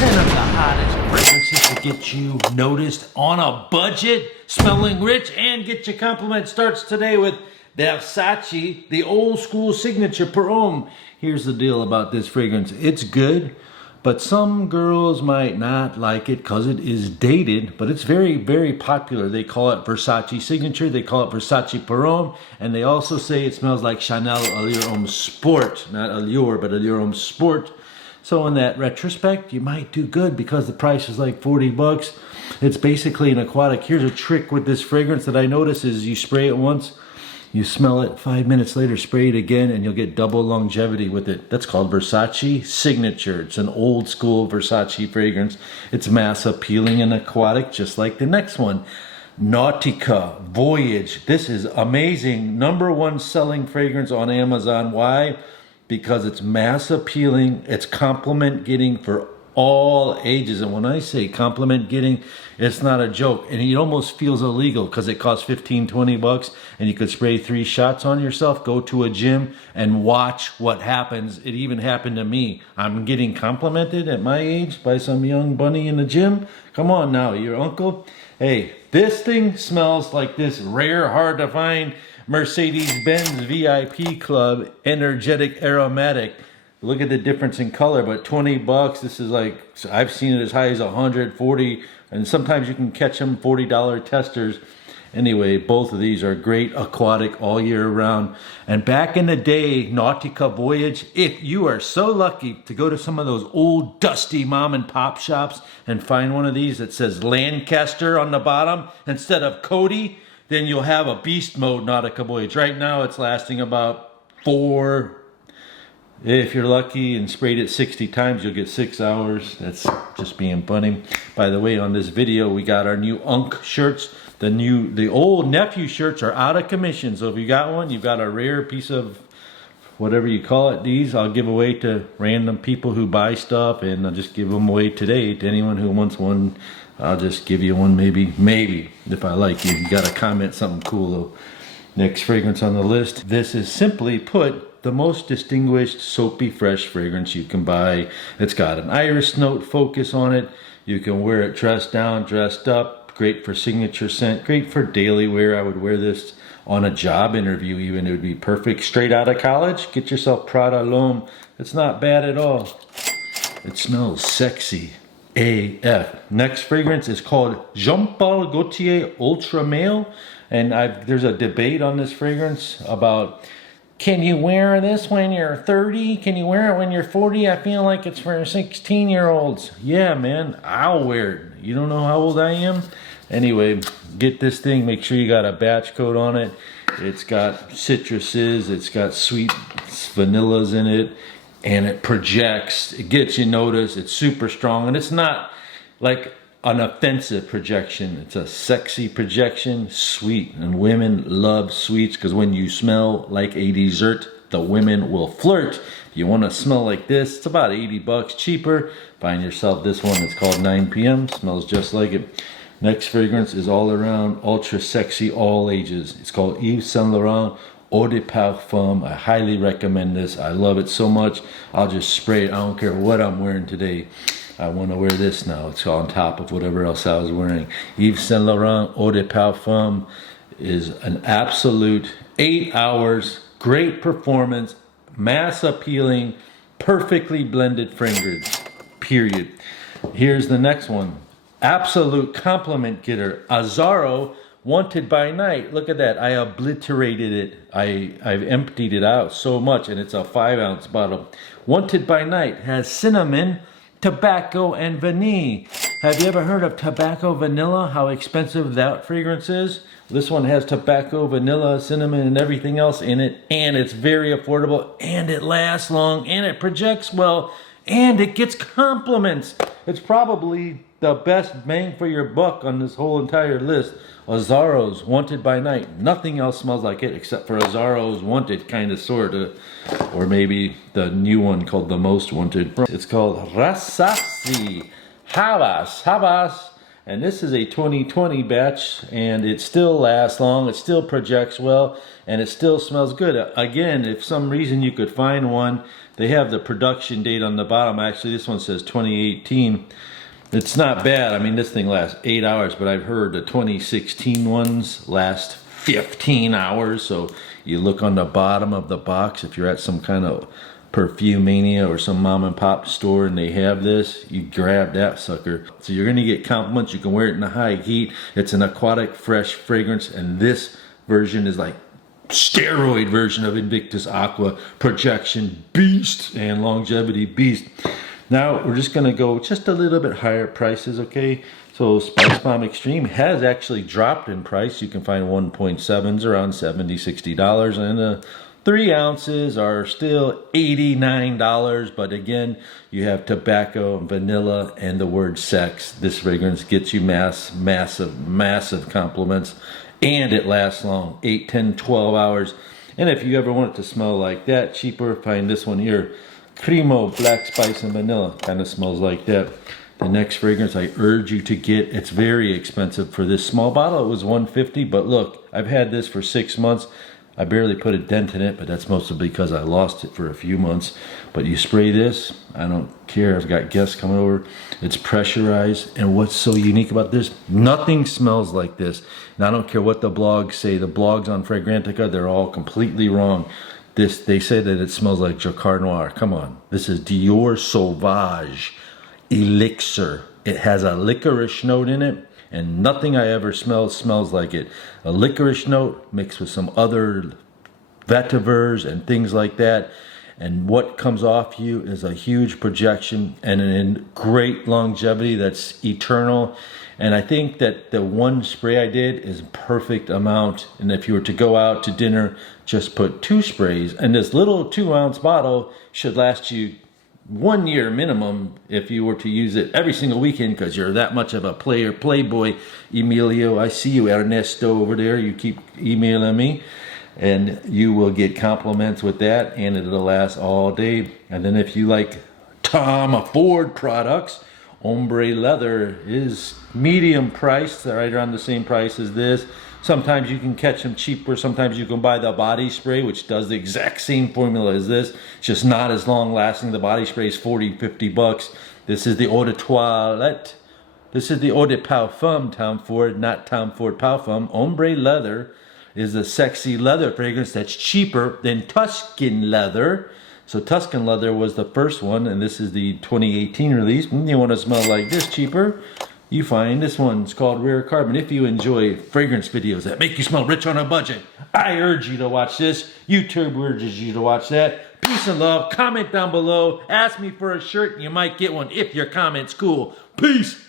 10 of the hottest fragrances to get you noticed on a budget, smelling rich, and get your compliment starts today with VERSACE, the old school signature per homme. Here's the deal about this fragrance. It's good, but some girls might not like it because it is dated, but it's very, very popular. They call it VERSACE signature, they call it VERSACE per homme, and they also say it smells like Chanel Allure Homme Sport, not Allure, but Allure Homme Sport. So in that retrospect, you might do good because the price is like 40 bucks. It's basically an aquatic. Here's a trick with this fragrance that I notice is you spray it once, you smell it, 5 minutes later, spray it again, and you'll get double longevity with it. That's called VERSACE Signature. It's an old school VERSACE fragrance. It's mass appealing and aquatic, just like the next one. Nautica Voyage. This is amazing. #1 selling fragrance on Amazon. Why? Because it's mass appealing, it's compliment getting for all ages. And when I say compliment getting, it's not a joke. And it almost feels illegal because it costs 15, 20 bucks and you could spray 3 shots on yourself, go to a gym and watch what happens. It even happened to me. I'm getting complimented at my age by some young bunny in the gym. Come on now, your uncle. Hey, this thing smells like this rare, hard to find Mercedes-Benz VIP Club Energetic Aromatic. Look at the difference in color, but 20 bucks. This is like, I've seen it as high as 140, and sometimes you can catch them $40 testers. Anyway, both of these are great aquatic all year round. And back in the day, Nautica Voyage, if you are so lucky to go to some of those old dusty mom and pop shops and find one of these that says Lancaster on the bottom instead of Cody, then you'll have a beast mode Nautica Voyage. Right now it's lasting about 4. If you're lucky and sprayed it 60 times, you'll get 6 hours. That's just being funny. By the way, on this video, we got our new UNC shirts. The old nephew shirts are out of commission. So if you got one, you've got a rare piece of whatever you call it. These I'll give away to random people who buy stuff, and I'll just give them away today to anyone who wants one. I'll just give you one, maybe, if I like you. You gotta comment something cool though. Next fragrance on the list. This is simply put the most distinguished soapy fresh fragrance you can buy. It's got an iris note focus on it. You can wear it dressed down, dressed up. Great for signature scent, great for daily wear. I would wear this on a job interview even. It would be perfect. Straight out of college, get yourself Prada L'Homme. It's not bad at all. It smells sexy AF. Next fragrance is called Jean-Paul Gaultier Ultra Male, and there's a debate on this fragrance about, can you wear this when you're 30? Can you wear it when you're 40? I feel like it's for 16-year-olds. Yeah, man, I'll wear it. You don't know how old I am? Anyway, get this thing. Make sure you got a batch coat on it. It's got citruses. It's got sweet vanillas in it. And it projects. It gets you noticed. It's super strong. And it's not like an offensive projection. It's a sexy projection. Sweet. And women love sweets because when you smell like a dessert, the women will flirt. If you want to smell like this, it's about 80 bucks cheaper. Find yourself this one. It's called 9 p.m. Smells just like it. Next fragrance is all around ultra sexy, all ages. It's called Yves Saint Laurent Eau de Parfum. I highly recommend this. I love it so much. I'll just spray it. I don't care what I'm wearing today. I want to wear this now. It's on top of whatever else I was wearing. Yves Saint Laurent Eau de Parfum is an absolute 8 hours, great performance, mass appealing, perfectly blended fragrance, period. Here's the next one. Absolute compliment getter. Azzaro Wanted by Night. Look at that. I obliterated it. I've emptied it out so much, and it's a 5-ounce bottle. Wanted by Night has cinnamon, tobacco, and vanilla. Have you ever heard of tobacco vanilla? How expensive that fragrance is? This one has tobacco, vanilla, cinnamon, and everything else in it, and it's very affordable, and it lasts long, and it projects well, and it gets compliments. It's probably the best bang for your buck on this whole entire list. Azzaro's Wanted by Night. Nothing else smells like it except for Azzaro's Wanted, kind of, sort of. Or maybe the new one called the Most Wanted. It's called VERSACE Havas. And this is a 2020 batch, and it still lasts long, it still projects well, and it still smells good. Again, if some reason you could find one, they have the production date on the bottom. Actually, this one says 2018. It's not bad. I mean, this thing lasts 8 hours, but I've heard the 2016 ones last 15 hours. So you look on the bottom of the box, if you're at some kind of Perfume Mania or some mom and pop store and they have this, you grab that sucker. So you're gonna get compliments. You can wear it in the high heat. It's an aquatic fresh fragrance, and this version is like steroid version of Invictus Aqua, projection beast and longevity beast. Now we're just gonna go just a little bit higher prices, okay? So SPICEBOMB Extreme has actually dropped in price. You can find 1.7s around $70, $60, and 3 ounces are still $89, but again, you have tobacco, vanilla, and the word sex. This fragrance gets you massive compliments, and it lasts long, 8, 10, 12 hours. And if you ever want it to smell like that, cheaper, find this one here, Cremo Black Spice and Vanilla. Kind of smells like that. The next fragrance I urge you to get, it's very expensive. For this small bottle, it was $150, but look, I've had this for 6 months. I barely put a dent in it, but that's mostly because I lost it for a few months. But you spray this, I don't care. I've got guests coming over. It's pressurized, and what's so unique about this, nothing smells like this. And I don't care what the blogs say. The blogs on Fragrantica, they're all completely wrong. They say that it smells like Jacquard Noir. Come on. This is Dior Sauvage Elixir. It has a licorice note in it, and nothing I ever smelled smells like it. A licorice note mixed with some other vetivers and things like that. And what comes off you is a huge projection and a great longevity that's eternal. And I think that the one spray I did is a perfect amount. And if you were to go out to dinner, just put 2 sprays. And this little 2-ounce bottle should last you 1 year minimum if you were to use it every single weekend, because you're that much of a playboy. Emilio, I see you, Ernesto over there. You keep emailing me, and you will get compliments with that, and it'll last all day. And then if you like Tom Ford products, Ombre leather is medium priced, right around the same price as this. Sometimes you can catch them cheaper. Sometimes you can buy the body spray, which does the exact same formula as this. It's just not as long lasting. The body spray is 40, 50 bucks. This is the eau de toilette. This is the eau de parfum, Tom Ford, not Tom Ford parfum. Ombre leather is a sexy leather fragrance that's cheaper than Tuscan leather. So Tuscan leather was the first one, and this is the 2018 release. You want to smell like this cheaper? You find this one. It's called Rare Carbon. If you enjoy fragrance videos that make you smell rich on a budget, I urge you to watch this. YouTube urges you to watch that. Peace and love. Comment down below. Ask me for a shirt, and you might get one if your comment's cool. Peace.